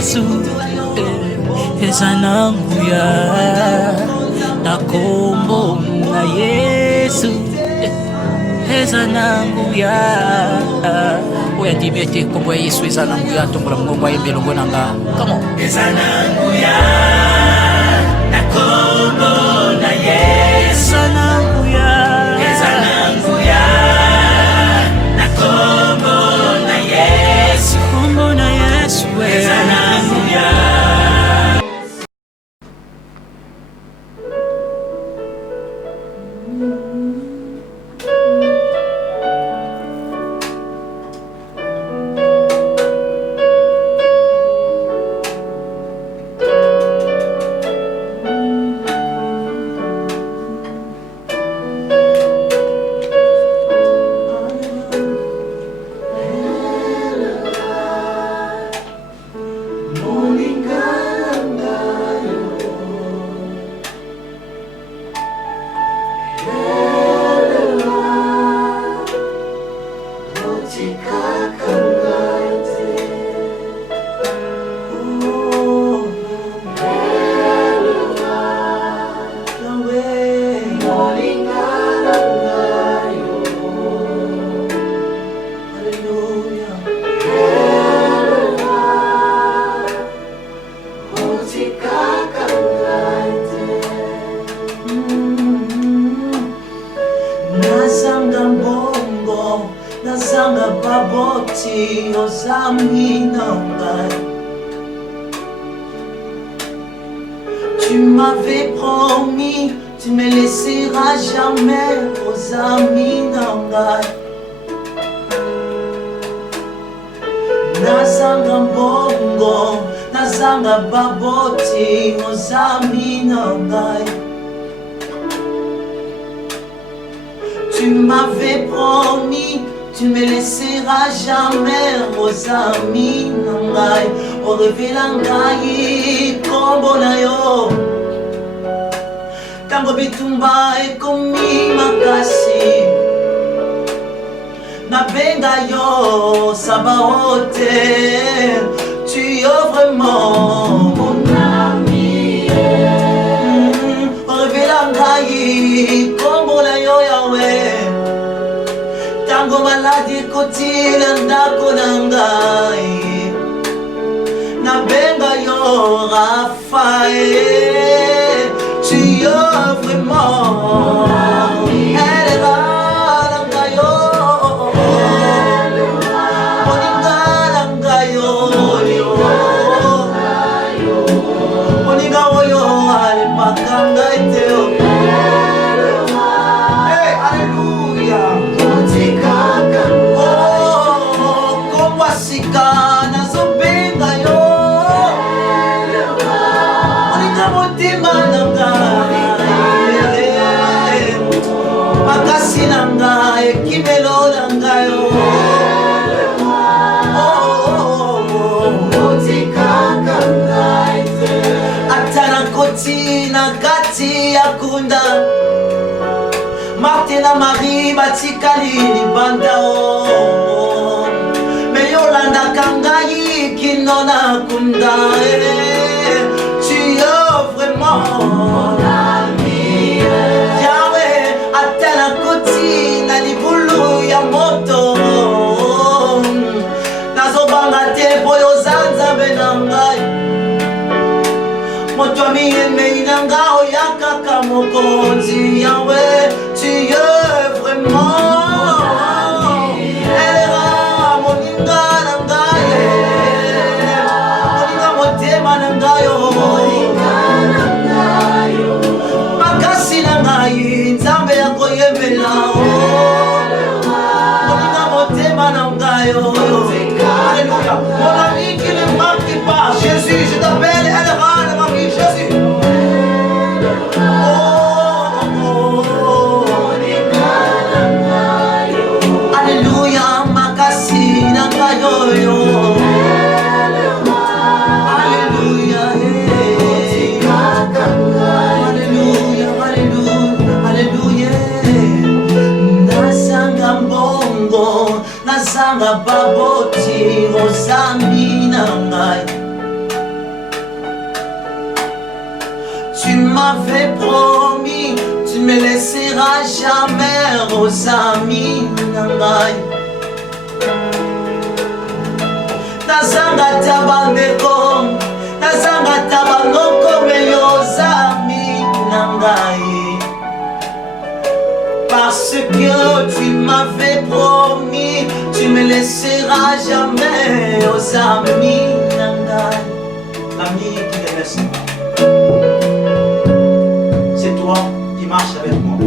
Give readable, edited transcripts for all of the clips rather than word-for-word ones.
Yesu ezananguya nakombo na Yesu ezananguya oya ndimi ete kombo ya Yesu ezananguya tombola mongongo ayembe elongo nanga come on ezananguya nakombo na Yesu ezananguya ezananguya nakombo na Yesu kombo na Yesu ezananguya. Tu m'avais promis, tu me laisseras jamais aux amis nangai. Nazanga bongo, nazanga baboti aux amis nangai. Tu m'avais promis, tu me laisseras jamais aux amis nangai. O revelangai kombo na yo tango bitumba ekomi makasi nabenga yo Sabaote. Tu es vraiment mon ami. O revelangai kombo na yo Yahweh tango maladi kotila ndako nangai nabenga yo Raphaël. Tu es vraiment Eleva nanga yo moninga nanga yo moninga oyo alipakanga eteo. Hey, alléluia. Oh, kombasika nazobenga yo motima nanga makasi nanga ekimelo nanga yo ata nakoti na kati ya kunda Marthe na Marie batikali libanda o me yolandaka ngai kino na kunda. Vraiment mon ami Yahweh atala koti na libulu ya moto nazobanga te po yo zanzambe na ngai moto amiyemei na nga oya kaka mokonzi. Yahweh tu es vraiment elera moninga na ngai moninga motema na ngai makasi na ngai nzambe ya koyembela moninga motema na ngai. Alléluia. Mon ami qui ne marque pas Jésus, je t'appelle Elera le mari Jésus. Alléluia. Makasi na ngai yo. Alléluia. m'avais promis, tu me laisseras jamais aux amis. Nazanga tabandeko, nazanga tabandoko aux amis nangai. Parce que tu m'avais promis, tu me laisseras jamais aux amis nangai. L'ami qui ne laisse pas, c'est toi qui marches avec moi.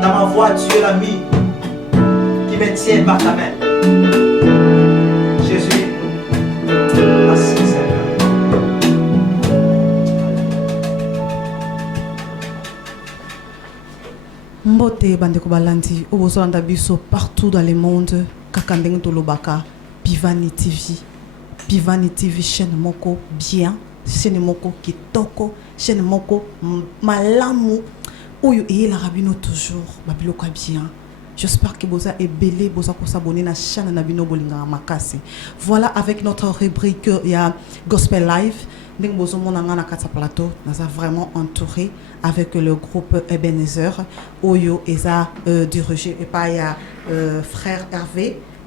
Dans ma voix, tu es l'ami qui me tient par ta main. Jésus, merci Seigneur. Mbote bandeko balandi obozolanda biso partout dans le monde kaka ndenge tolobaka Pivani TV. Pivani TV chaîne moko bien, chaîne moko kitoko, chaîne moko malamu oyo eyelaka bino toujours babiloko bien. J'espère que vous avez belé, vous avez s'abonner à la chaîne Nabino Bolinga Makasi. Voilà, avec notre rubrique, il y a Gospel Live. Nous avons plateau, nous avons vraiment entouré avec le groupe Ebenezer. Oyo Eza dirigé et pas il y a frère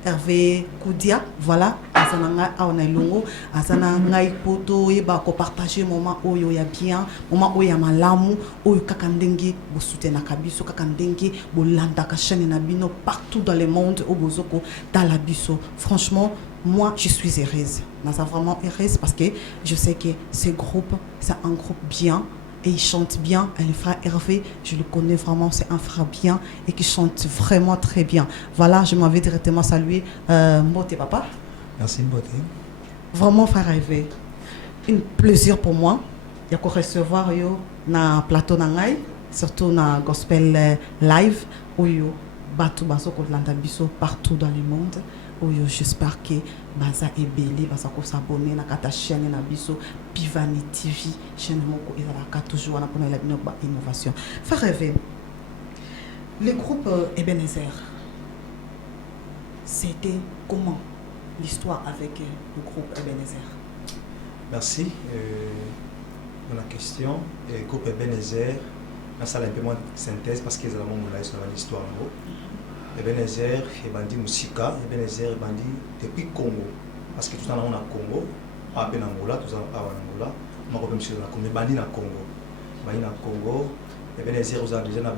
Hervé Koudia, voilà, azananga aona longo, azana ngai poto yeba ko partager moment oyo ya bien, moment oyo ya malamu, oyo kakandenge bo soutena kabiso kakandenge bo landa ka chaîne na bino partout dans le monde au bozoko dans la biso. Franchement, moi je suis heureuse. Nasa vraiment heureuse parce que je sais que ce groupe, c'est un groupe bien. Et il chante bien, et le frère Hervé, je le connais vraiment, c'est un frère bien et qui chante vraiment très bien. Voilà, je m'avais directement salué Mbote papa. Merci Mbote. Vraiment frère Hervé, un plaisir pour moi. Il y a qu'à recevoir yo na plateau nangai, surtout na gospel live où yo batu baso ko landa biso partout dans le monde. Oyo j'espère que baza ebele baza ko s'abonner na kata chaîne na biso Pivani TV chaîne moko ezalaka toujours na pona la innovation. Faire rêver le groupe Ebenezer. C'était comment l'histoire avec le groupe Ebenezer? Merci pour la question. Le groupe Ebenezer, ça a un peu moins de synthèse parce qu'ils ont l'histoire en gros. Ebenezer et bandi musika, Ebenezer et bandi depuis Congo. Parce que tout le temps on a Congo, pas à Angola, tout le temps à Angola, on a même chose na Congo, bandi na Congo. Bandi na Congo, Ebenezer vous a déjà na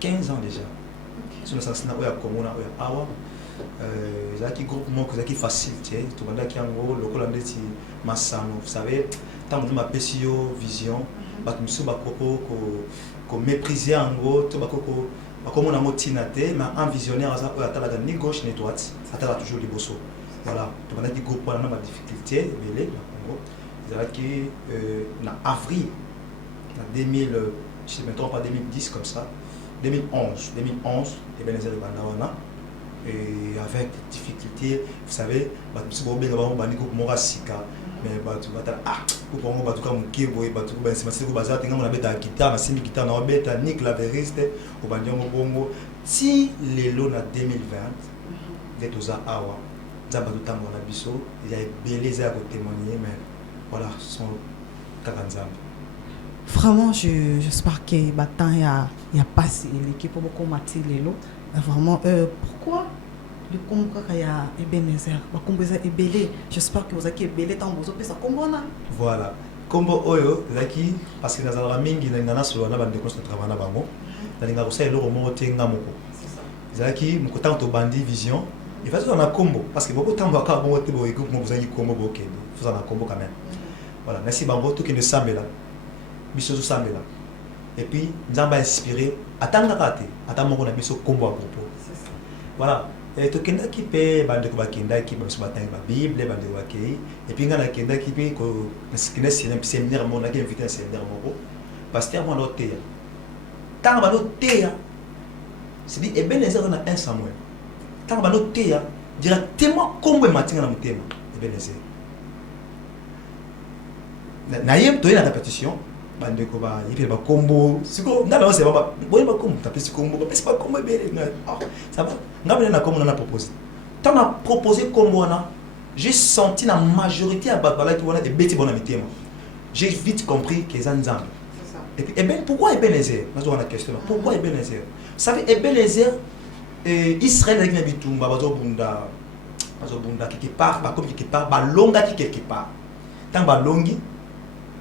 15 ans déjà. Sur le sens na oya Congo na oya awa. Zaki groupe moko zaki facilité, tout le monde qui en gros, le Colombie ti Massano, vous savez, tant que ma PCO vision, bah tout ça bah ko mépriser en gros, tout bah comme on a motiné, mais un visionnaire, ça peut être ni gauche ni droite, ça peut toujours les bossos. Voilà, tout le monde dit groupe, on a ma difficulté, mais là, c'est-à-dire que en avril, en 2000, je ne sais pas 2010 comme ça, 2011, et bien les élèves et avec difficulté, vous savez, si vous avez un groupe Morasika, mais pour moi, tu as un qui boy, tu as un bazar, tu as un guitare, tu as un guitare, ni clavériste, au bandion bongo. Si les lots en 2020, les tous à Awa, tu as tout temps dans la biseau, il y a belé à témoigner, mais voilà, ce sont 40 ans. Vraiment, j'espère que il y a passé l'équipe pour beaucoup mater les lots. Vraiment, pourquoi le Congo il y a Ebenezer, j'espère que vous avez belé tant vous avez ça combo na. Voilà, combo oyo zaki parce que dans la mingi ngana solo na bande ko travailler na bango. Dalinga ko sai loro mo tenga moko. Zaki mko tanto bandi vision, il va tout na combo parce que beaucoup temps ka bon te bo équipe mo vous avez combo boké. Faut ça na combo quand même. Voilà, merci bango tout qui ne sambela. Biso zo sambela. Et puis nous avons inspiré atanga kate, atanga moko na biso combo à groupe. Voilà. Et tout kenda qui paie bande ko bakenda qui ba so batanga ba bible bande ko bakei et puis ngana kenda qui paie ko skina séminaire mon na qui invité un séminaire moko pasteur mon lotea tanga ba lotea c'est dit Ebenezer na 1 Samuel tanga ba lotea directement combo matinga na mutema Ebenezer na yem to ina répétition bande ko ba yipe ba combo siko na ba c'est ba boye ba combo taper si combo ba c'est pas combo bele ça va ngabele na combo na proposer tant na proposer combo na j'ai senti la majorité à Batbala qui est bêti bon ami. J'ai vite compris qu'ils ont Nzambe. Et puis, pourquoi Ebenezer? Pourquoi Ebenezer? Vous savez, Ebenezer, Israël est venu à Bunda quelque part, comme quelque part, Balonga quelque part. Tant Balongi,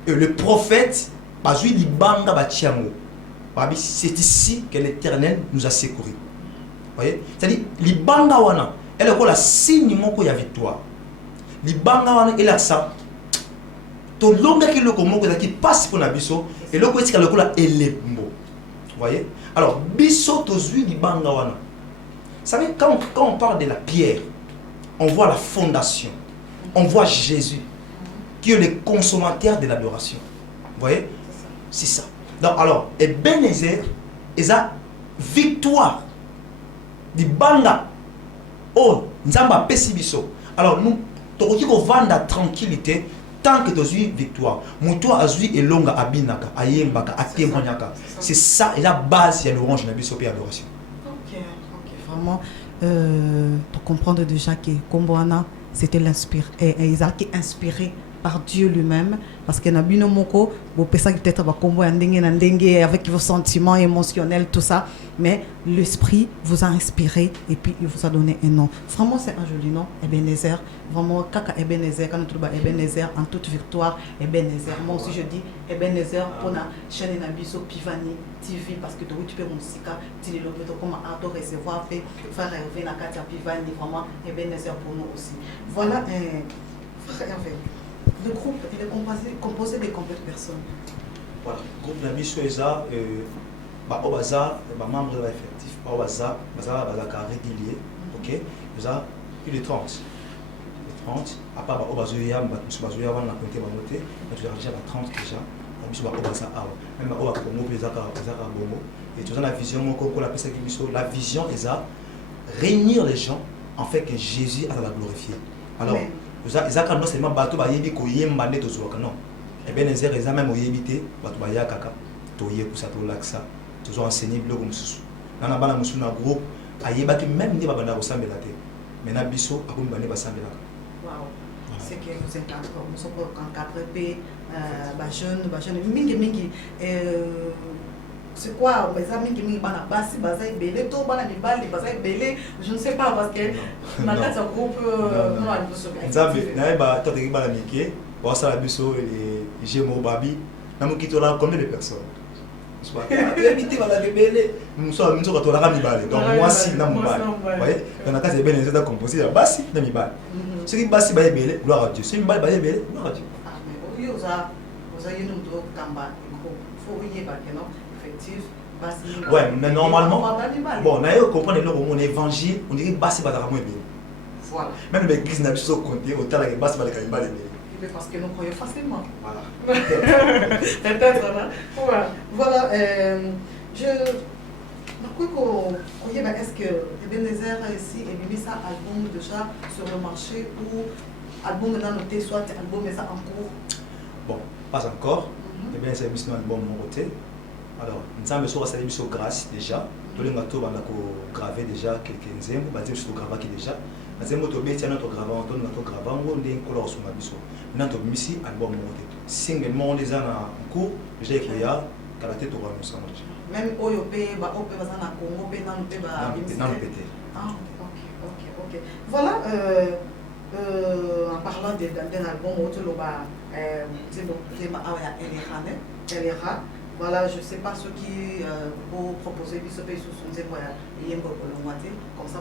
le prophète, Bazui Libanga Bachiamo. C'est ici que l'Éternel nous a secourus. Vous voyez? C'est-à-dire, Libanga Wana, elle est la signe moko ya victoire. Libanga Wana, elle a ça. To longa qui le comment qui passe pour Nabiso et le quoi est-ce qu'elle a elembo. Vous voyez? Alors, biso tozui Libanga Wana. Vous savez, quand on parle de la pierre, on voit la fondation. On voit Jésus, qui est le consommateur de l'adoration. Vous voyez? C'est ça. Donc, alors, Ebenezer, il a victoire. Di banga. Oh, Nzamba pesibiso. Alors, nous, tu vas vendre la tranquillité tant que tu as eu victoire. Moutou a eu et longa abinaka, ayembaka, atémoignaka. C'est ça, et la base, il y a l'orange, nabiso et adoration. Ok, vraiment. Pour comprendre déjà que Komboana, c'était l'inspiré, et Isaac qui est inspiré par Dieu lui-même, parce que Nabino Moko, vous pensez peut-être avec vos sentiments émotionnels, tout ça, mais l'esprit vous a inspiré et puis il vous a donné un nom. Vraiment, c'est un joli nom, Ebenezer. Vraiment, Kaka Ebenezer, quand nous trouvons Ebenezer en toute victoire, Ebenezer. Moi aussi, je dis Ebenezer pour la chaîne Nabiso Pivani TV, parce que tu peux musique, tu le peux comme ado recevoir, faire rêver la carte Pivani, vraiment Ebenezer pour nous aussi. Voilà, frère Hervé. Le groupe il est composé de combien de personnes? Voilà, le groupe Nabiso Eza, Obaza, membre de l'effectif, Obaza, régulier, ok, nous avons plus de 30. 30, à part Obazoya, Bazoya, on a compté ma noté, mais tu as déjà 30 déjà, Nabiso Obaza, même Obaza, Bomo, et tu as la vision, la vision est à réunir les gens en fait que Jésus a la glorifier. Alors, ils ont non seulement bateau bayebi ko yemba ne to zoka non. Et bien les airs même oyebité bateau baya kaka to ye pour ça to laksa. Tu dois enseigner blog mususu. Nana bana mususu na groupe ayeba ki même ni babanda ko sambela te. Mais na biso akomi bane ba sambela. Waouh. C'est que vous êtes encadré ba jeune mingi c'est quoi les amis qui m'ont bana basi bazai belé to bana mibali bazai belé je ne sais pas parce que na tata groupe non à biso nzambe na ba tata ki bana mike ba sala biso et jemo babi na mo kitola combien de personnes soit habité bana belé nous sommes to la mibali donc moi si na mibali voyez dans la case de Ebenezer da composé la basi na mibali ce qui basi ba belé gloire à Dieu ce mibali ba belé gloire à Dieu ah mais oui oza yenu ndo kamba groupe faut y ba que non. Ouais, mais normalement, bon, on a compris mon évangile, on dirait que Bassi va moins bien. Voilà. Même l'église n'a pas besoin de compter, autant que Bassi va le gagner. Parce que nous croyons facilement. Voilà. Peut-être, voilà. Je. Est-ce que Ebenezer ici est mis ça album déjà sur le marché ou album maintenant noté, soit album mais ça en cours? Bon, pas encore. Ebenezer est mis dans album mon côté. Alors, nous avons besoin de faire grâce déjà. Nous avons gravé déjà quelques nzembo, nous avons gravé déjà. Nous avons fait notre gravant, nous avons gravé, nous avons color sur ma biso. Nous avons mis ici album monté. Singlement déjà en cours, déjà écrit à la tête au Rwanda. Même OYOP, OP bazana Congo, nan pe ba pété. Ah, ok. Voilà, en parlant d'un album, voilà, je ne sais pas ce qui vous proposez, comme ça,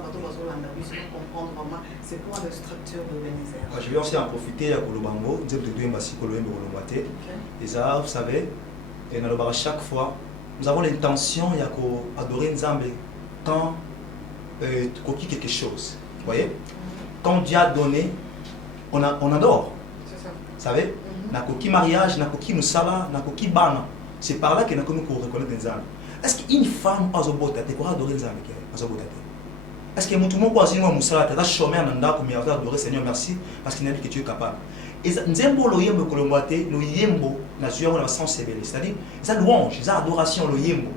comprendre vraiment c'est quoi la structure de Ebenezer. Je vais aussi en profiter à Kolobango, et ça, vous savez, et à chaque fois, nous avons l'intention d'adorer Nzambe quand quelque chose. Vous voyez? Quand Dieu a donné, on adore. C'est ça. Vous savez? Na koki mariage, na koki musala, na koki bana. C'est par là que nous reconnaître Nzambe. Est-ce qu'une femme a adorer Nzambe? Est-ce que tout le monde a dit musala, tu as chômé en anda comme il a adoré Seigneur merci parce qu'il a dit que tu es capable. Et Nzembo lo yembo kolomboate, lo yembo na zuya na sensibilité, c'est-à-dire ça louange, ça adoration lo yembo.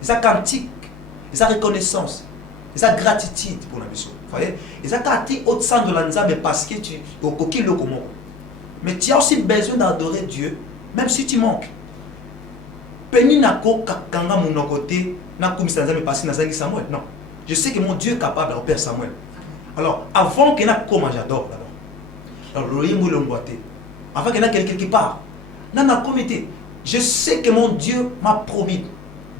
Ça cantique, ça reconnaissance, ça gratitude pour la mission. voyez, et ça t'a été au sang de l'anzambe parce que tu au coquille le comment. Mais tu as aussi besoin d'adorer Dieu, même si tu manques. Peni nako kanga mon côté, na komisa nzambe parce na zangi Samuel. Non, je sais que mon Dieu est capable de repérer Samuel. Alors, avant qu'il y ait comment j'adore d'abord. Alors, avant qu'il y ait quelqu'un qui part, dans ma comité, je sais que mon Dieu m'a promis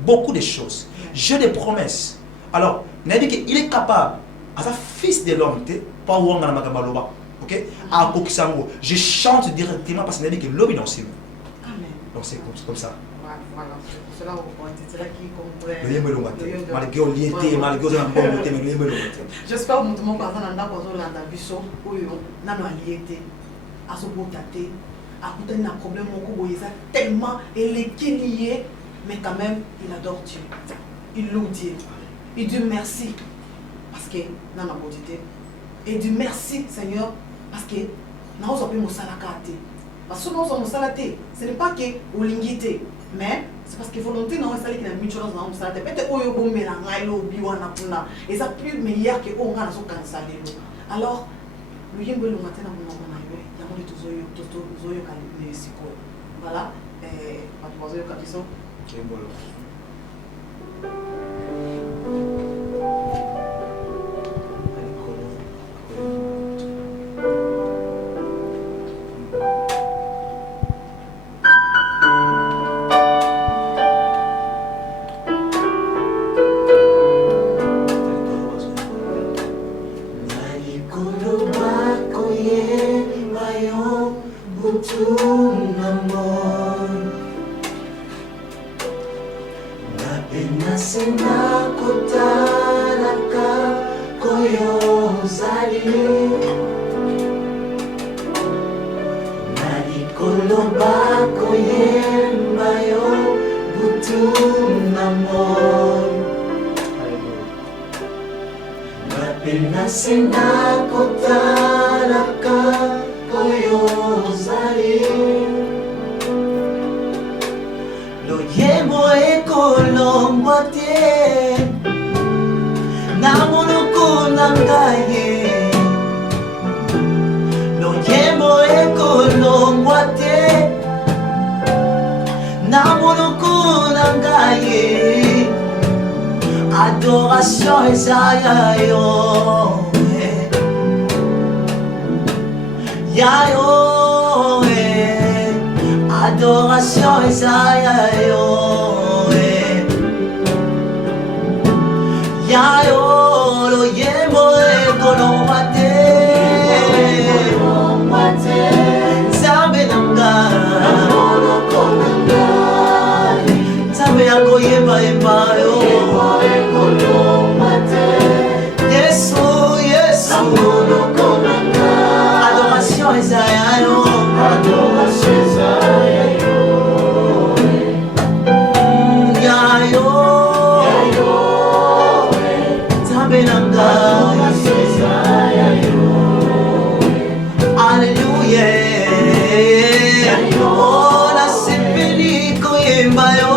beaucoup de choses. J'ai des promesses. Alors, il est capable, à sa fils de l'homme, pas où on a ma ok? À Kokisango, je chante directement parce qu'il a dit que l'homme est dans ses mains. Donc, c'est comme ça. Voilà, c'est là où on était là qui comprend. J'espère que mon parent n'a pas besoin d'un biseau ou n'a pas lié à ce bout de à côté d'un problème où il est tellement lié, mais quand même il adore Dieu. Il loue Dieu. Il dit merci parce que n'a pas beauté. Et dit merci Seigneur parce que n'a pas besoin de salakate. Parce que nous sommes salaté, ce n'est pas que vous l'ingité. Mais c'est parce que volonté non c'est qu'il a mis chose dans le salade peut-être oyo bon mélange lo biwana kuna et ça plus meilleur que on a so canceler alors le yembo le matin na mona yo ya mo to zoyo ka le siko voilà pas de zoyo ka biso yembo Adoration Isaiah yo Yayo Adoration Isaiah yo Yayo lo yemo ekolo mate Zambe nanga Zambe yako yeba yeba yo Adoration Isaiah yo Adoration Isaiah yo Yayo Zambe nanga Adoration Isaiah yo Hallelujah Oh la sepeli koyemba yo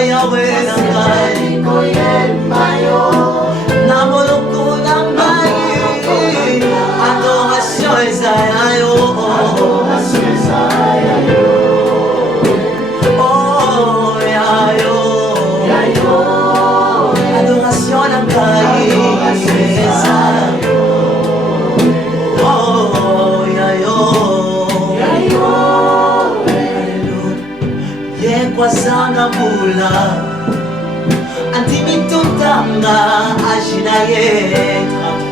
Yahweh nangai namoloko nangai adoration Isaiah yo oh yayo adoration nangai oh yayo yekwasanga mula Antimitutanga Ajinaye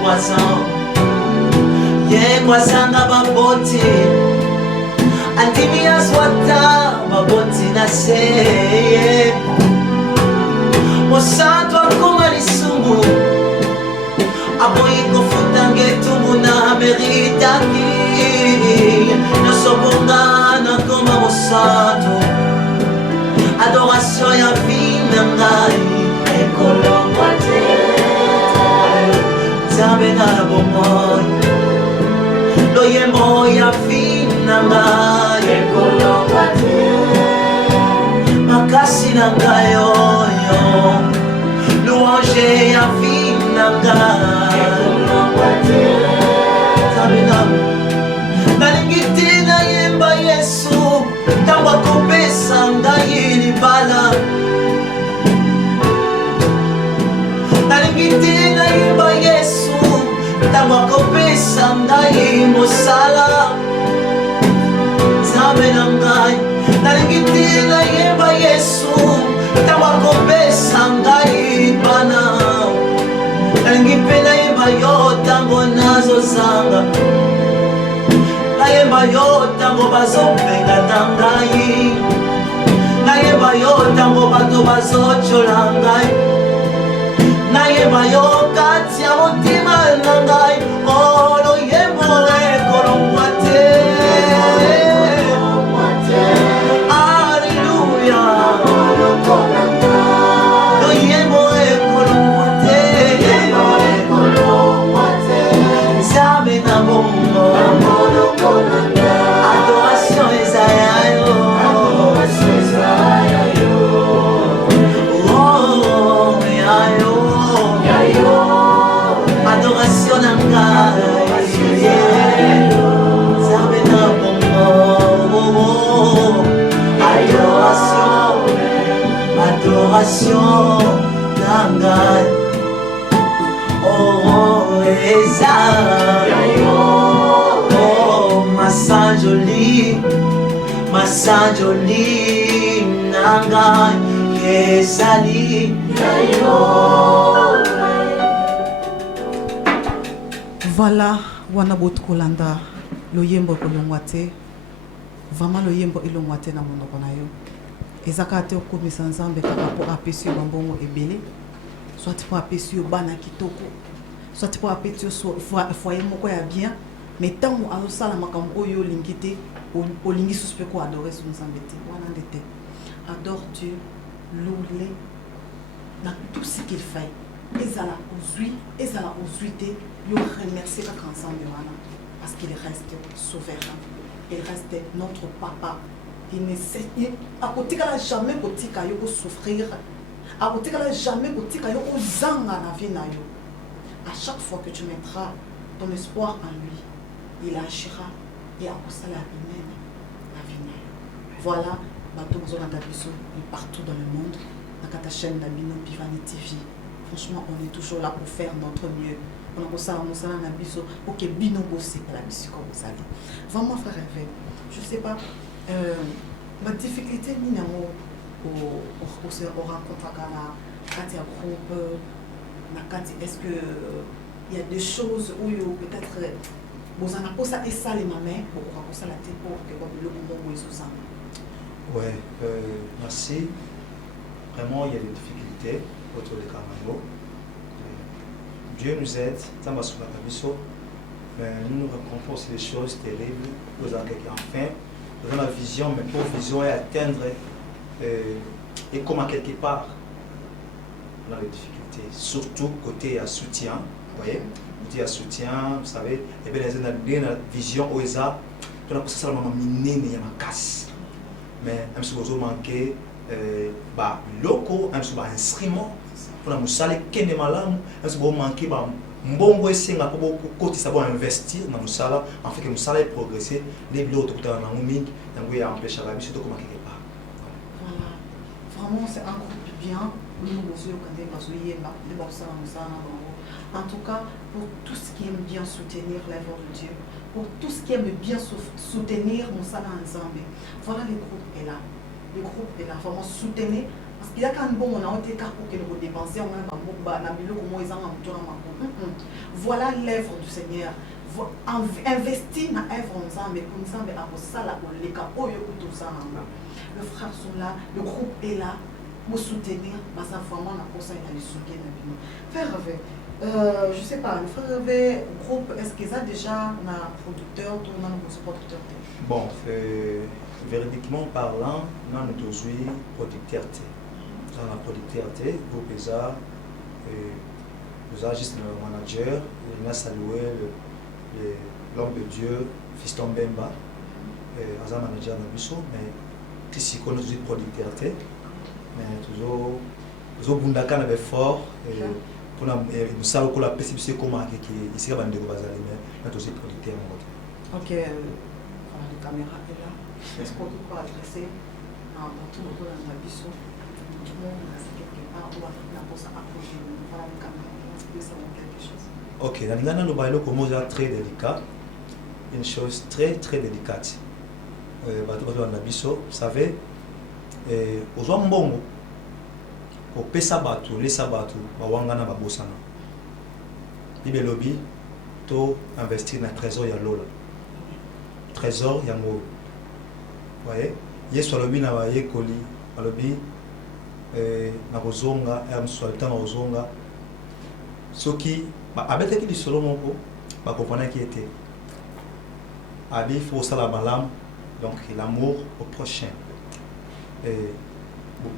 33 ans Yekwasanga baboti Antimi aswata baboti na se Mosanto akoma lisungu Aboyi kofutange tumuna meritaki Nosobongana koma mosanto Adoration ya vina ngai Ekolo mwate Zambe na bomoi Lo yemo ya vina ngai Ekolo mwate nanga yo yo louange ya vie nanga Sabina nalingi te nayemba Yesu ntango akopesa ngai libala nalingi te nayemba Yesu ntango akopesa ngai mosala Nzambe na ngai nalingi te nayemba Yesu ntango akopesa ngai bana nalingi mpe nayemba yo ntango nazozanga nayemba yo ntango bazopenga na ngai nayemba yo ntango bato bazocola ngai nayemba yo kati ya motima na ngai loyembo ekolongwa te Alleluia loyembo ekolongwa te Nzambe na bongo adoration eza ya yo adoration na ngai Nzambe na bongo adoration na ngai eza masanjoli na ngai ezali Voilà, wana botu kolanda loyembo kolongwa te. Vraiment loyembo elongwa te na monoko na yo. Ezaka te okomisa Nzambe kaka po apesi yo bambongo ebele. Soit po apesi yo bana kitoko. Soit po apesi yo foyer moko ya bien. Mais tango azosala makambo oyo olingi te, olingi susu ko adorer son Nzambe te. Wana ndete. Adore Dieu, loue-le dans tout ce qu'il fait. Ezala ozui te. Yo remercier kaka ensemble wana parce qu'il reste souverain. Il reste notre papa. Il ne sait à côté qu'elle jamais côté ka yo souffrir. À côté qu'elle jamais côté ka yo zanga na vie na yo. À chaque fois que tu mettras ton espoir en lui, il agira et akosala amen la vie na yo. Voilà, bato bazolanda biso partout dans le monde. Na kata chaîne d'Abino Pivani TV. Franchement, on est toujours là pour faire notre mieux. On a ça, on a biso, ok, bino bossé pour la musique comme vous allez. Vraiment, frère Hervé, je sais pas, ma difficulté, ni n'a au rencontre à la Katia groupe, est-ce que il y a des choses où peut-être vous en avez pas ça et ça les mamans pour rencontrer ça la tête pour que le moment où ils sont ensemble. Ouais, merci. Vraiment, il y a des difficultés autour des Kamango. Dieu nous aide, ça m'a soulevé la mission, mais nous rencontrons aussi des choses terribles. Nous avons quelqu'un enfin, nous avons la vision, mais pour vision et atteindre, et comme à quelque part, on a des difficultés, surtout côté soutien, vous voyez, côté soutien, vous savez, et bien les la vision où ils ont, on a ça maman miné, il y a ma casse, mais même si vous avez manqué, locaux, même si vous avez un instrument. Pour la musale kende malamu est-ce que vous manquez ba mbongo esenga po côté ça va investir na musala en fait que musala est progresser les blocs tout dans mingi yango ya empêcher la biso to comme quelque part. Voilà, vraiment c'est un groupe bien. Nous aussi au Kandé bazoyer ba de basala musala en tout cas pour tout ce qui aime bien soutenir l'œuvre de Dieu, pour tout ce qui aime bien soutenir musala ensemble. Voilà le groupe est là. Le groupe est là vraiment soutenir. Parce qu'il y a quand bon on a été cas pour que nous dépensions voilà l'œuvre du Seigneur. Investir dans l'œuvre ensemble pour nous à ça là pour les cas tout ça. Les frères sont là, le groupe est là pour soutenir. Parce que vraiment on a pour ça il a le soutien. Frère Hervé, je sais pas, le frère Hervé groupe est-ce qu'ils ont déjà un producteur ou un producteur? Bon, véridiquement parlant, nous avons toujours producteur. Dans la productivité, vous pouvez nous juste le manager, il a salué l'homme de Dieu, Fiston Bemba, un manager de Bissot, mais ici qu'on a dit productivité, mais toujours bundaka na fort pour nous savoir que la perception comment que ici va ndeko bazali mais toujours producteur mon Ok, voilà, la caméra est là. Est-ce qu'on peut adresser dans tout le monde dans la biseau? Tout le monde a quelque part, on va faire pour ça approcher. Voilà, la caméra, est-ce que ça vaut quelque chose? Ok, dans l'Ghana, nous voyons comment c'est très délicat, une chose très très délicate. Vous savez, aux gens mbongo, au pesa batu, les sabatu, bawangana babosana. Bibe lobby, to investir dans le trésor ya lola. Trésor ya ngo. Voyez, yesu alobi na baye koli, alobi na kozonga, amsualta na kozonga. Soki abetaki lisolo moko bakompanaki ete abi faut sala malamu donc l'amour au prochain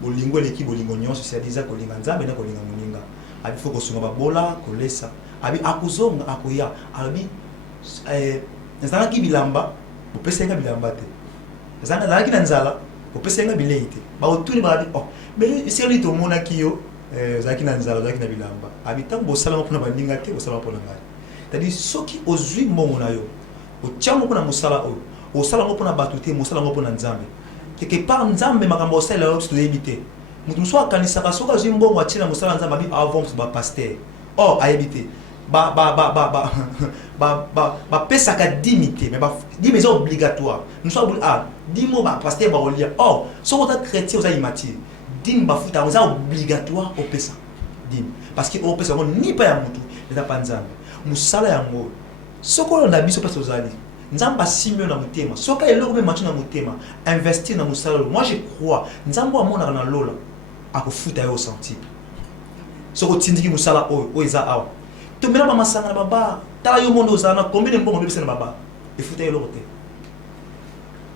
bolingo eleki bolingo nyonso c'est-à-dire kolinga nzambe na kolinga moninga abi faut kosunga babola kolesa abi akozonga akoya abi nazalaki bilamba bopesenga bilamba te nazalaki na nzala bopesenga bilei te baotuni babi oh mais esili tomonaki yo zaki na nzala zaki na bilamba habitant bosala mpona baninga te bosala mpona ngai c'est-à-dire soki ozwi mbongo na yo otiango mpona mosala oyo osala ngo mpona bato te mosala ngo mpona nzambe quelque part nzambe makambo osala yo toyebi te mutu mosusu akanisaka soki azwi mbongo atie na mosala nzambe abi avant bapaster or ayebi te bapesaka dimi te mais dimi eza obligatoire mosusu abuli dimo bapaster baolia or soki oza chrétien oza immature dîme bafuta oza obligatoire opesa dîme parce que opesa ngo ni pa ya mutu eza pa nzambe musala yango soko na biso pesa ozali nzambe asimio na mutema soka eloko pe matu na mutema investir na musala moi je crois nzambe amonaka na lola akofuta yo centime soko tindiki musala oyo eza awa to mena ba masanga na baba tala yo mondo ozala na combien de mbongo bebisa na baba efuta eloko te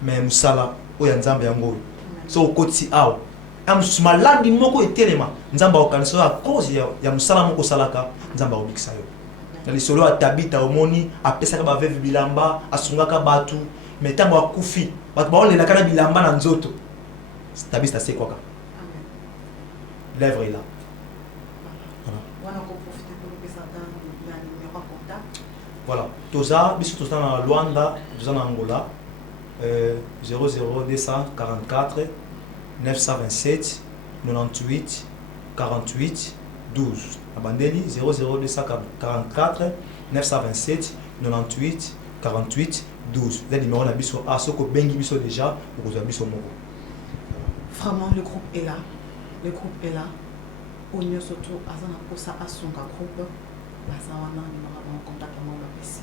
mais musala oyo nzambe yango so okoti awa malandi moko etelema nzamba okanisa à cause ya musala moko salaka nzamba obikisa yo na lisolo atabita omoni apesaka baveve bilamba asungaka batu mais ntango akufi bato baolela kana bilamba na nzoto tabista sekwaka l'œuvre est là. Voilà, toza biso toza na Luanda toza na Angola 00244 927 98 48 12. Abandeli 00244 927 98 48 12. Le numéro na biso a soko bengi biso déjà pour que biso moko. Vraiment le groupe est là. Le groupe est là. On y surtout azana posa asunga groupe. Bazawana ni mama contact moi la PC.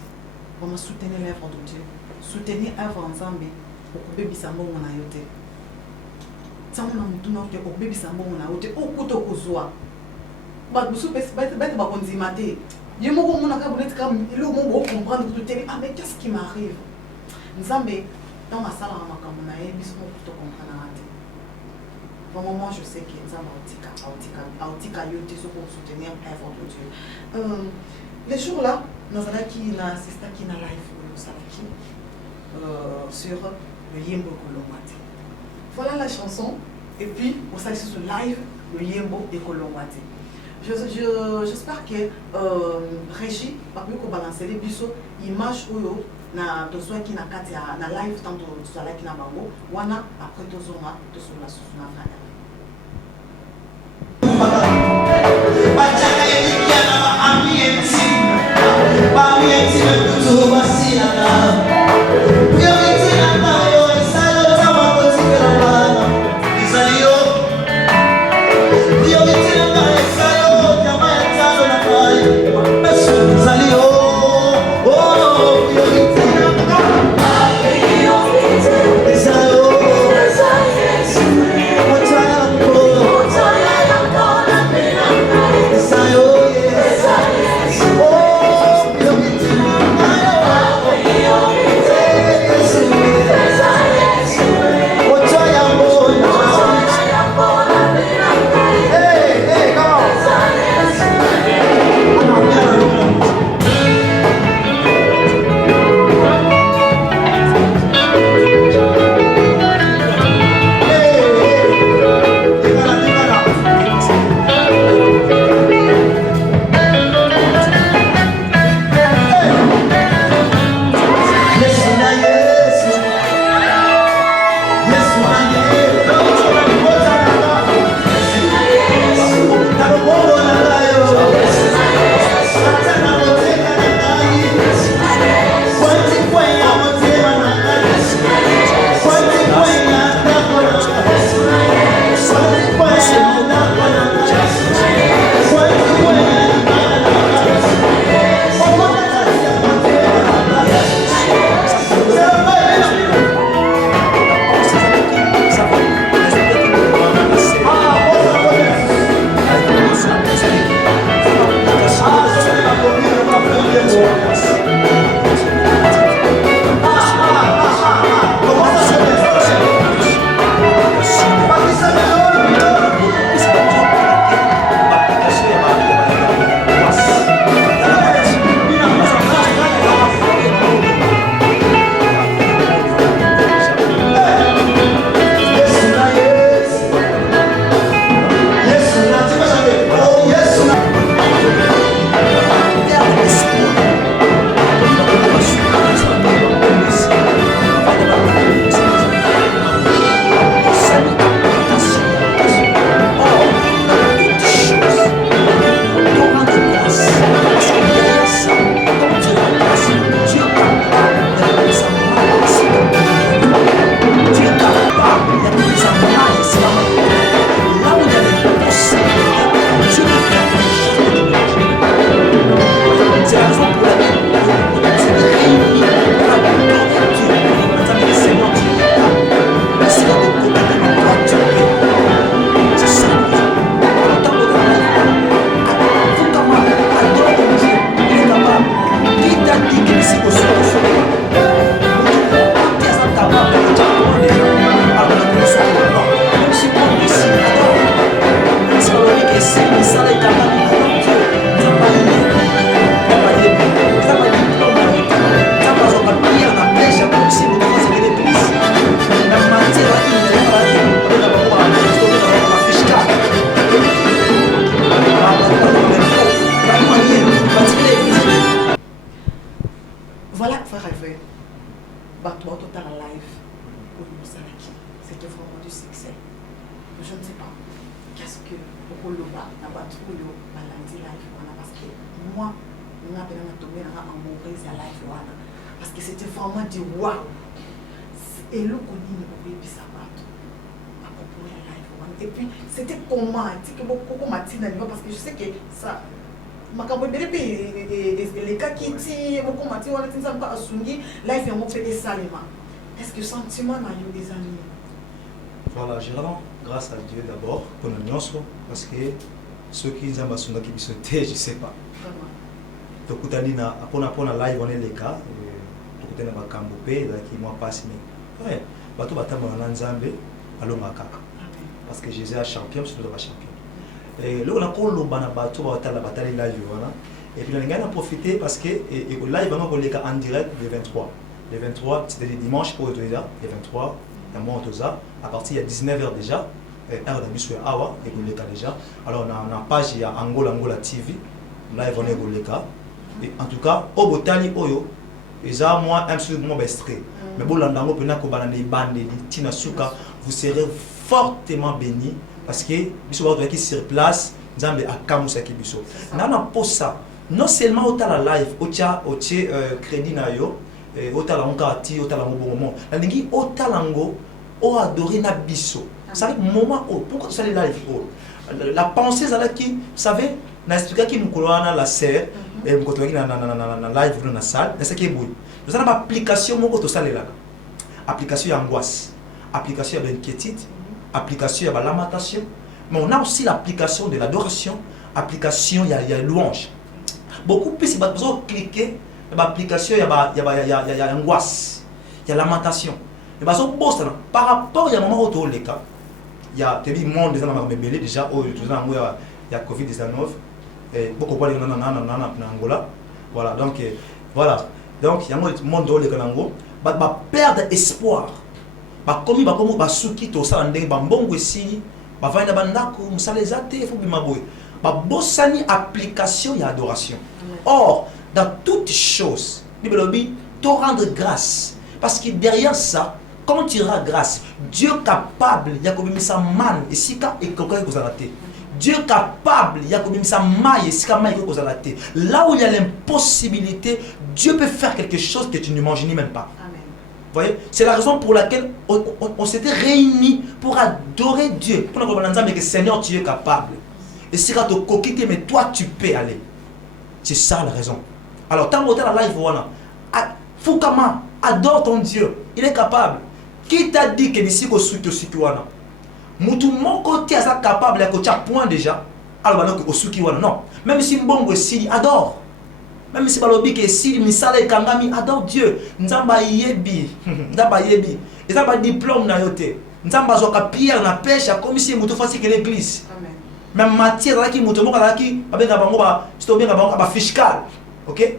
On va soutenir l'œuvre de Dieu. Soutenir l'œuvre ensemble pour que bébé sa mbongo na yote. Tsango na mutu na ko bébé sa mbongo na yote okuto kozwa. Ba busu bête ba konzima te. Yemo ko mona ka bonete ka le mo comprendre tout télé. Ah mais qu'est-ce qui m'arrive? Nzambe dans ma salle à makambo na ye biso ko to comprendre ate. Vraiment moi je sais que Nzambe autika yote so pour soutenir l'œuvre de Dieu. Les jours là, nous avons qui na sister qui na live sur le Yembo Kolomati. Voilà la chanson et puis on s'est sur ce live le Yembo et Kolomati. J'espère que Régie va plus balancer les bisous images oyo na tozo qui na kati na live tant to sala qui na bango wana après tozo na susu na fana. What time? qu'est-ce que okoloba na bato oyo balandi live wana parce que moi nga pena na tombé na amoureuse ya live wana parce que c'était vraiment du waouh eloko nini okuyebisa bato à propos ya live wana et puis c'était comment tike bokoko matina niva parce que je sais que ça makambo ebele mpe elekaki ti boko matina wana ti nzambe asungi live yango mpe esalema est-ce que sentiment na yo eza nini? Voilà, je rends grâce à Dieu d'abord pour nous nyonso parce que ceux qui nzambe asungaki biso te je sais pas tokutani na pona live on est les cas tokutani na bakambo pe ezalaki mwa pasi mais ouais bato batambola na nzambe balongaka kaka parce que Jésus a champion surtout ba champion et là on a koloba na bato batali live wana et puis on a profité parce que live on a en direct le 23 c'était le dimanche pour le 23 à partir de 19h déjà, heure de mission awa et déjà. Alors on a une page il y a Angola TV, live on est et en tout cas au botani oyo eza moi absolument extrait. Mais bon landango pena ko banane bande tina suka vous serez fortement bénis parce que biso ba qui sur place nzambe akamusa ki biso. Na pour ça non seulement au la live au crédit na yo otala ngati otala ngobongo la lingi otalango o adoré na biso ça fait moment pourquoi ça les live la pensée ça là qui vous savez na expliquer qui nous colona la sœur et nous côté na live dans la salle c'est qui est boui nous avons application moko to ça là application angoisse application d'inquiétude application ya lamentation mais on a aussi l'application de l'adoration application il y a louange beaucoup plus il va besoin cliquer l'application il y a angoisse il y a lamentation et bah son poste par rapport il y a moment autour les cas il y a tellement monde déjà dans belé déjà au tout ça il y a Covid 19 et beaucoup pas na Angola voilà donc il y a monde dans les Kanango ba perdre espoir ba komi ba suki to ça ndenge ba mbongo esili ba vanda bandako musale zate faut bima boy ba bossani application et adoration or dans toutes choses, te rendre grâce. Parce que derrière ça, quand tu rends grâce, Dieu capable, il y a comme ça man, et si et quelqu'un qui a Dieu capable, il y a comme ça maille, et si maille qui a là où il y a l'impossibilité, Dieu peut faire quelque chose que tu n'imagines même pas. Amen. Vous voyez, c'est la raison pour laquelle on s'était réunis pour adorer Dieu. Pour nous dire que Seigneur, tu es capable. Et si tu as coquille, mais toi, tu peux aller. C'est ça la raison. Alors, tant que tu as la live, Fukama, adore ton Dieu. Il est capable. Qui t'a dit que d'ici que tu es capable? Moutou mon côté est capable de faire point déjà. Alors, non. Même si Mbongo si adore. Même si Balobi que si Misala et Kangami adore Dieu. Nzamba yebi. Nzamba yebi. Et ça pas diplôme na yote. Nzamba zoka pierre na pêche comme si moutou fasse que l'église. Amen. Même matière là qui moutou mo kalaki abenga bango ba stobenga bango ba fiscal. OK?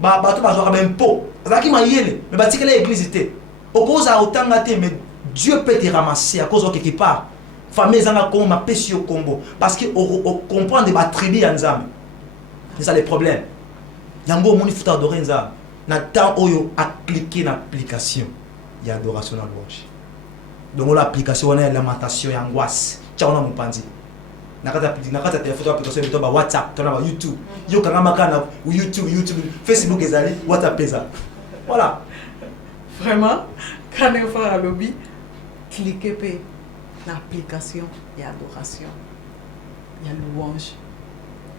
Ba bato ba zoka ben po. Zaki mayele mais ba tikela église était. Opoza otanga te mais Dieu peut te ramasser à cause de quelque part. Famille zanga comme ma pêche au combo parce que on comprend des tribu en Nzambe. C'est ça les problèmes. Yango moni futa adorer Nzambe. Na temps oyo a cliquer na application. Il y a adoration à louange. Donc l'application on a lamentation et angoisse. Tcha on a mopandi. Nakata téléphone application de ba WhatsApp, to na YouTube. Yo kanga makana YouTube, Facebook ezali, WhatsApp eza. Voilà. Vraiment quand on fait un lobby cliquez pe l'application, il y a adoration, il y a louange.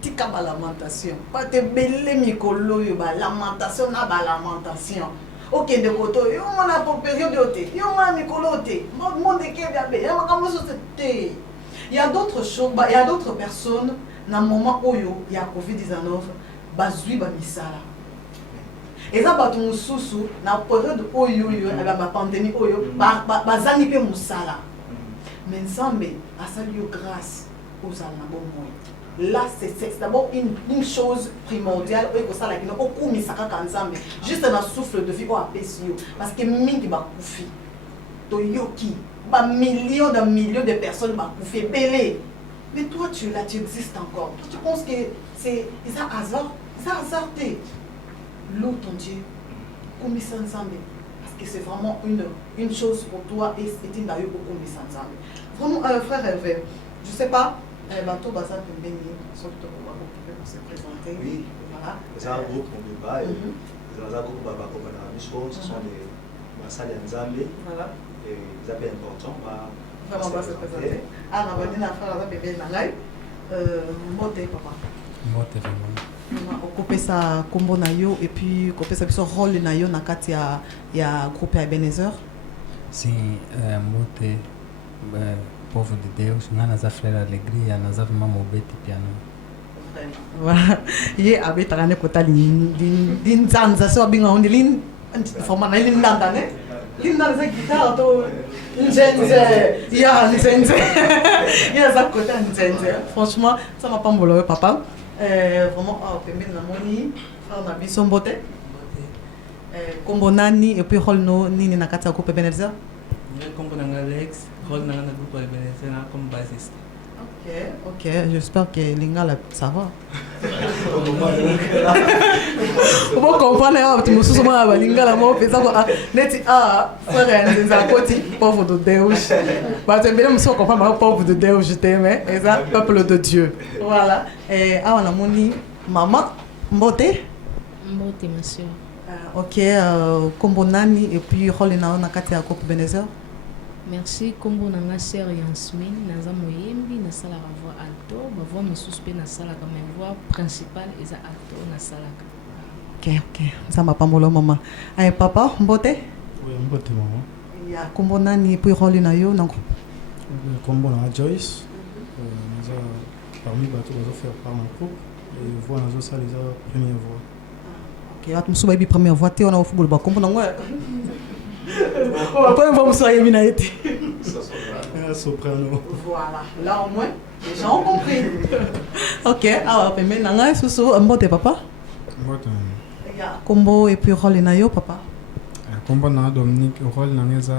Tika ba lamentation. Pas te belé mikolo yo ba lamentation na ba lamentation. OK de koto yo mona pour période yote. Yo mona mikolo te. Monde ke bien be. Ya makambo société. Il y a d'autres choses, il y a d'autres personnes dans le moment où il y a Covid-19 bazui ba misala. Et ça ba tu mususu na période où la pandémie où bazani pe musala. Mais Nzambe a salué grâce aux alnabomoi. Là, c'est d'abord une chose primordiale. Juste un souffle de vie au apesio. Parce que mingi ba koufi. To yoki. Ba millions de personnes ba koufi. Belé. Mais toi, tu es là, tu existes encore. Toi, tu penses que c'est un hasard. C'est un hasard. Loue ton Dieu. Comme Nzambe. Parce que c'est vraiment une chose pour toi et c'est une d'ailleurs pour comme Nzambe. Vraiment, frère Hervé, je sais pas, bateau baza pembeni, surtout pour se présenter. Oui, Voilà. c'est un groupe qu'on ne pas. C'est un groupe qui ce sont des salles en Zambie. Voilà. Et ils appellent important. Vraiment pas se présenter. Ah, on va dire la frère Hervé bébé Nangai. Moté, papa. Moté, vraiment. Okope sa kombo na yo et puis okope sa biso rôle na yo na kati ya groupe ya Ebenezer. Sim, Moté, povo de Deus, nga naza frère Alegria, naza vraiment mobeti piano. Voilà. Ye abetaka ne kota linzanza so abinga onde lin forma na lindanda ne. Lindanda za guitare to nzenze. Ya nzenze. Ya za kota nzenze. Franchement, ça m'a pas mbolo papa. Vraiment pembeni na moni frère na biso mbote. Kombo nani et puis rôle no nini na kati ya groupe Ebenezer. Comme pour Alex, rôle dans le groupe Ebenezer comme bassiste. Ok, j'espère que Lingala ça va. Vous comprenez, tu me souviens de Lingala, moi, je fais ça, frère, c'est un côté pauvre de Deus. Tu bien me comprendre, pauvre de Deus, je t'aime, et ça, peuple de Dieu. Voilà. Et on a mon maman, Mbote. Mbote, monsieur. Ok, Kombo Nani, et puis Rolena, on a Katia Groupe Ebenezer. Merci. Kombo nanga sœur Yasmine, naza moyembi na sala la voix alto, ma voix me suspend na sala comme ma voix principale est alto na sala. Ok. Ça m'a pas mollo maman. Ay papa, Mbote. Oui, Mbote maman. Ya Kombo Nani puis Rolena yo na groupe. Kombo na Joyce. Naza parmi bateau bazo faire par mon groupe et voix nazo ça les première voix. Ok, at musuba bi première voix te on a au football ba kombo na ngwa. Après, on va vous soyez bien été. Soprano. Voilà, là au moins, les gens ont compris. Ok, alors, maintenant, sous Mbote papa. Mbote. Kombo et puis rôle na yo papa. Kombo na Dominique, rôle na ngeza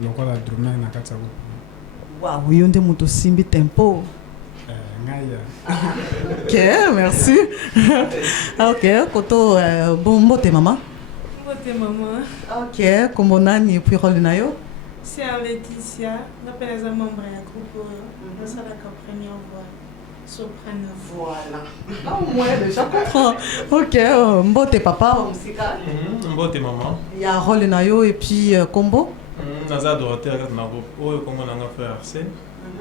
lokola drummer na kati ya groupe. Waouh, yonde muto simbi tempo. Ngaya. Ok, merci. Ok, koto bon Mbote maman. Mbote maman. Ok, kombo nani et puis rôle na yo. C'est Laetitia, l'appelle les membres du groupe, nous sommes la première voix, soprano. Voilà. Là au moins, déjà comprends. Ok, Mbote papa, musical. Mbote maman. Il y a rôle na yo et puis kombo. Naza Dorothée avec ma groupe. Oh, comment on a fait Arsène.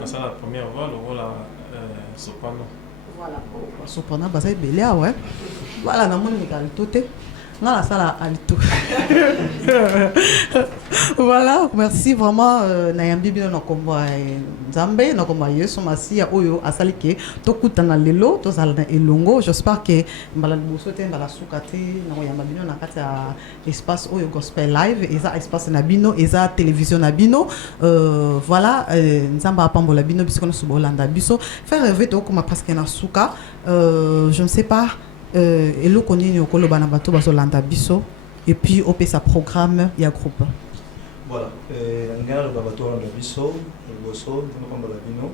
C'est la première voix, le rôle soprano. Voilà. Soprano, bah c'est belé, ouais. Voilà, na mon alto te. Non, la salle alto. Voilà, merci vraiment. Nayambi bien no kombo Nzambe, no kombo Yesu Masiya oyo asalike tokutana lelo tozala na elongo. J'espère que mbala liboso te mbala sukate na yamba bino na kati ya espace oyo gospel live eza espace na bino eza télévision na bino. Voilà, Nzamba apambola bino biso kono subolanda biso. Faire rêver to koma presque na suka. Je ne sais pas. Et le connaît au colo banabato bazolanda biso et puis au sa programme il y a groupe. Voilà, ngana le babato la biso le bosso comme la bino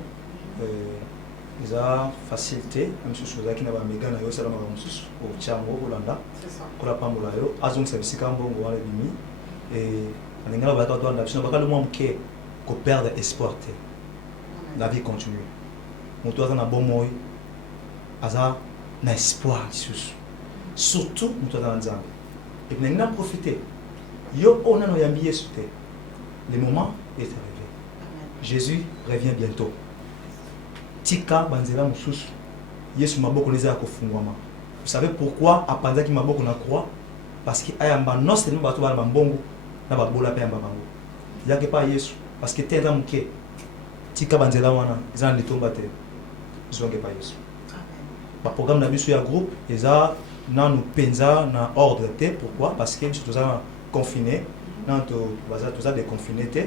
ils a facilité même chose qui na ba mega na yo sala ma mususu au chango Holanda c'est ça ko la pambola yo azong service kambo ngwa le bimi et ngana ba bato la biso ba ka le monde qui ko perdre espoir te la vie continue moto na bon moy aza na espoir surtout nous dans Nzambe et puis nous en profiter yo on a no yambi Yesu te le moment est arrivé. Jésus revient bientôt. Tika banzela mususu Yesu maboko leza kofungwama. Vous savez pourquoi apanda ki maboko na croix parce que ayamba non seulement bato ba mbongo na ba bola pe yamba bango. Yake pa Yesu parce que tenda muke tika banzela wana ezana litomba te. Zonge pa Yesu. Ba programme na biso ya groupe eza na nous penza na ordre te pourquoi parce que nous sommes confinés na to baza to za déconfiné te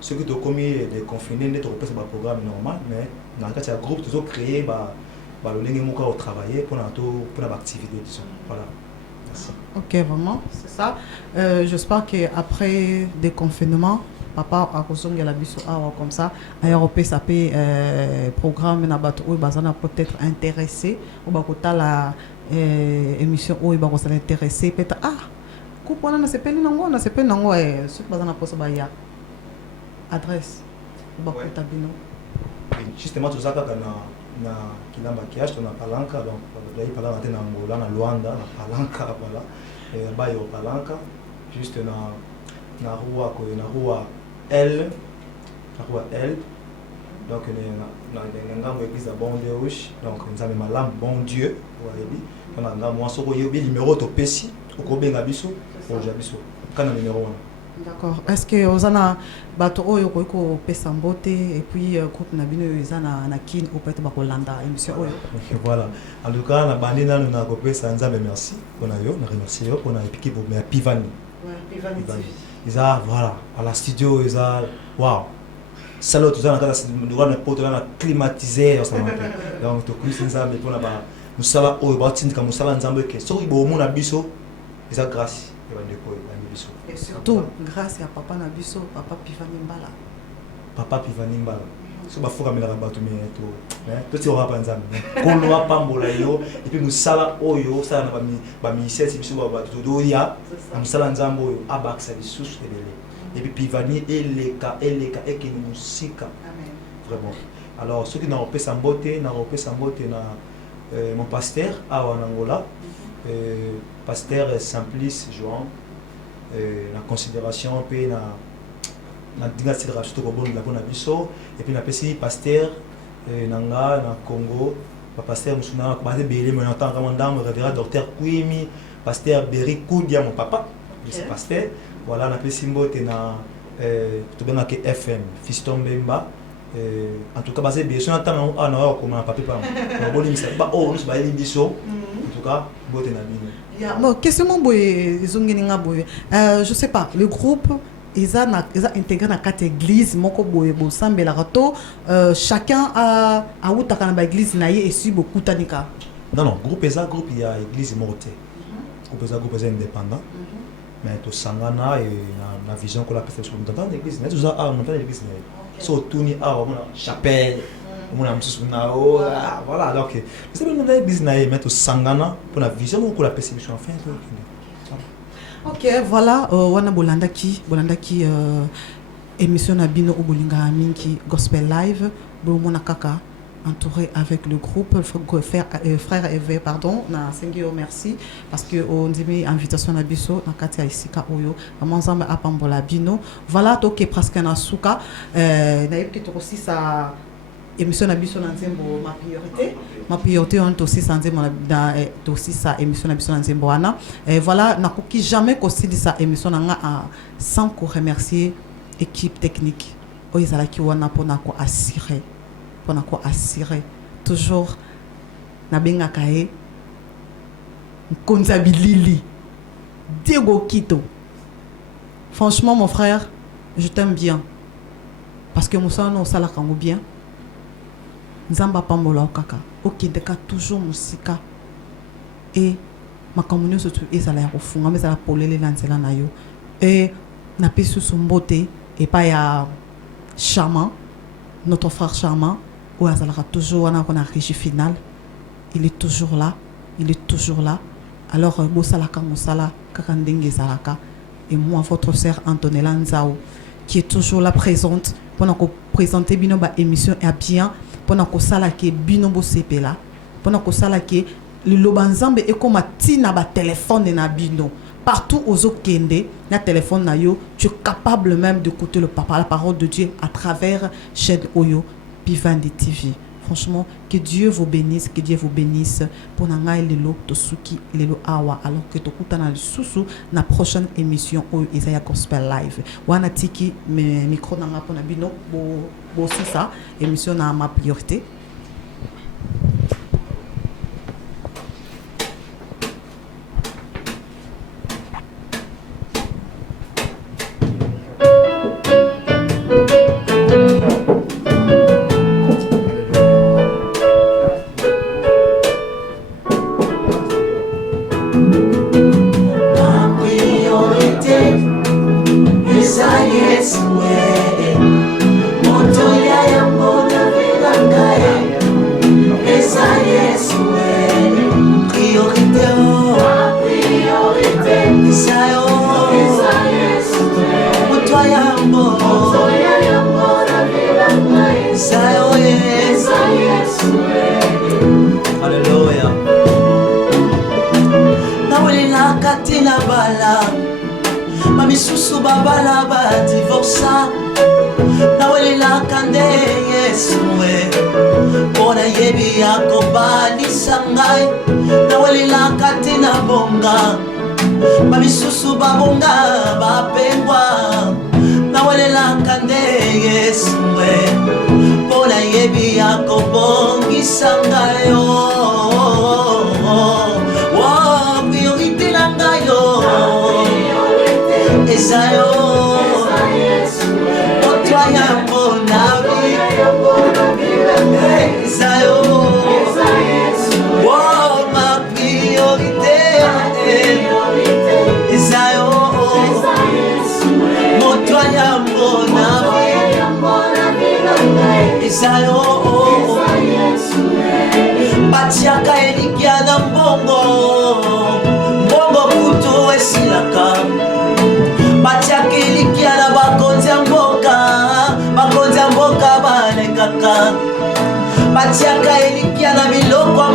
ceux qui ont commis déconfiné ne to repose ba programme normal mais dans le cas ya groupe toujours créer ba le lenge moka au travailler pour la activité disons voilà merci. OK vraiment c'est ça j'espère que après déconfinement papa a kosonga la biso awa comme ça aéropé ça peut programme na bato o bazana peut-être intéressé ou ba kotala émission o ba ko s'intéresser peut-être coupe on a sepeli nango na sepeli nango ce bazana posa ba ya adresse bakuta bino. Justement tout ça na kilamba kiash na palanka donc là il parle na Angola na Luanda na palanka voilà ba yo palanka juste na rua L donc na ngambo église à Bon Dieu donc nous avons malam bon Dieu on a ngambo soko yo bi numéro to pesi ko benga biso ko jabiso kana numéro 1. D'accord. Est-ce que ozana bato oyo ko pesa mbote et puis groupe na bino ezana na kin ou peut-être bakolanda émission oyo. Voilà. En tout cas na bandi na na ko pesa nzambe merci pona yo na remercier yo pona équipe mais Pivani. Ouais, Pivani TV. Isa voilà, à la studio isa wow. Salut tout ça na kata ndura na poto na climatisé donc to kusi nzambe pona ba musala oyo ba tindika musala nzambe ke so ibo mona biso isa grâce et ba ndeko et surtout grâce à papa Nabiso, papa Pivani Mbala. Papa Pivani Mbala. So ba foka mela ba to me to ti ora panzam. Ko lo pambola yo et puis musala oyo sala na ba mi sesi biso ba to do ya musala nzambo oyo abaksa bisusu ebele. Et puis Pivani eleka ekini musika. Amen. Vraiment. Alors ceux qui n'ont pas samboté na mon pasteur à Angola. Pasteur Simplice Joan. La considération puis na dinga sidra surtout ko bon la bona biso et puis na pesi pasteur nanga na Congo pasteur musuna ko baze belé mais entend vraiment dame révérend docteur Kwimi pasteur Berry Koudia mon papa c'est pasteur voilà na pesi mbote na to benga ke FM Fiston Bemba en tout cas basé bien sur entend na ko na papa pa bon limisa ba oh nous ba biso en tout cas mbote na bino. Bon, question je sais pas, le groupe ils ont intégré dans 4 églises, chacun a église et suit beaucoup tanika. Non, groupe il y a église morte. Groupe indépendant. Mais tout sangana et la vision qu'on a fait sur l'église, mais tout ça on entend l'église. So tourner chapelle. Voilà donc c'est bien dans l'église mais tout sangana pour la vision qu'on a perception enfin. Ok, voilà, wana bolanda ki émission na bino obolinga mingi gospel live bo mona kaka entouré avec le groupe frère Eve pardon na sengio merci parce que on dit invitation na biso na kati ya isika oyo amanzamba apambola bino voilà toke presque na suka na yebki to aussi ça émission na biso na nzembo ma priorité on aussi ça nzembo na aussi ça émission na biso na nzembo wana voilà na koki jamais ko sidi ça émission na nga sans ko remercier équipe technique oyezala ki wana pona ko assurer toujours na benga kae Nkonza Bilili Diego Kito. Franchement mon frère, je t'aime bien parce que Moussa no sala kango bien. Nzamba pambola okaka okendeka toujours musika et ma communion surtout ezala ya kofunga mais ezala polele na nzela na yo et na pesu sombote et pas ya Charmant notre frère Charmant ou azala toujours wana kona régie finale il est toujours là alors bosala ka musala kaka ndenge zalaka et moi votre sœur Antonella Nzao qui est toujours là présente pour présenter bino ba émission et bien pona ko sala ke bino bo sepela pona ko sala ke le lobanzambe e koma tina ba téléphone na bino partout aux okende na téléphone na yo tu es capable même d'écouter la parole de Dieu à travers chaîne Oyo Pivani TV. Franchement, que Dieu vous bénisse pour nanga lelo tosuki lelo awa alors que tokuta na susu na prochaine émission Oyo Isaiah Gospel Live. Wana tiki me micro nanga pona bino bo ça émission na ma priorité. Moto ya mbona vila ngaya babala badivorsa nawelelaka nde yesu mpo nayebi akobalisa ngai nawelelaka te na bonga bamisusu babonga bapengwa nawelelaka nde yesu mpo nayebi akobongisa ngai priorité na ngai eza yo otwa ya mpona eza yo ma priorité eza yo motwa ya mpona eza yo batiaka elikia na mbongo kutu esilaka batiaka elikia na bakonzi ya mboka balekaka batiaka elikia na biloko ya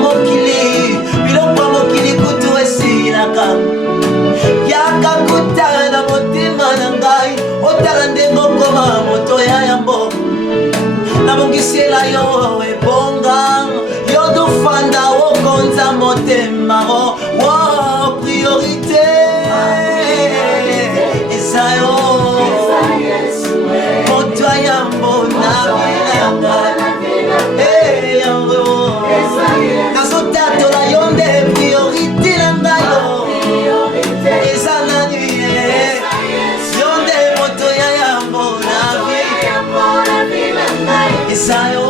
mokili kutu esilaka yaka kutala na motima na ngai otala ndenge okoma moto ya yambo nabongisela yo ebonga yo dofanda okonza motema priorité eza yo moto ya yambo na bilanga nazotatola yo nde priorité na ngai eza nani yo nde moto ya yambo na eza yo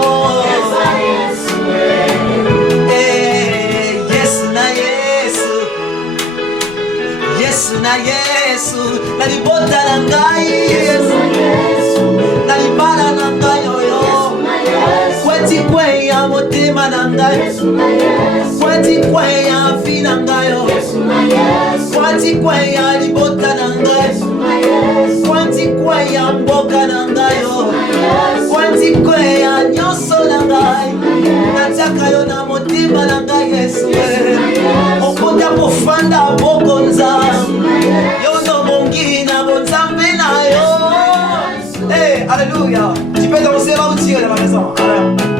na yesu na libota na ngai na libala na ngai oyo kweti kweya motema na ngai kweti kweya vi na ngai kweti kweya libota na ngai kweti kweya mboka na ngai kweti kweya nyonso na ngai nataka yo na motema na ngai yesu okota kofanda bokonza yo no mongi na bonzambe na yo. Hey, alléluia. Tu peux danser là où tu es dans la maison.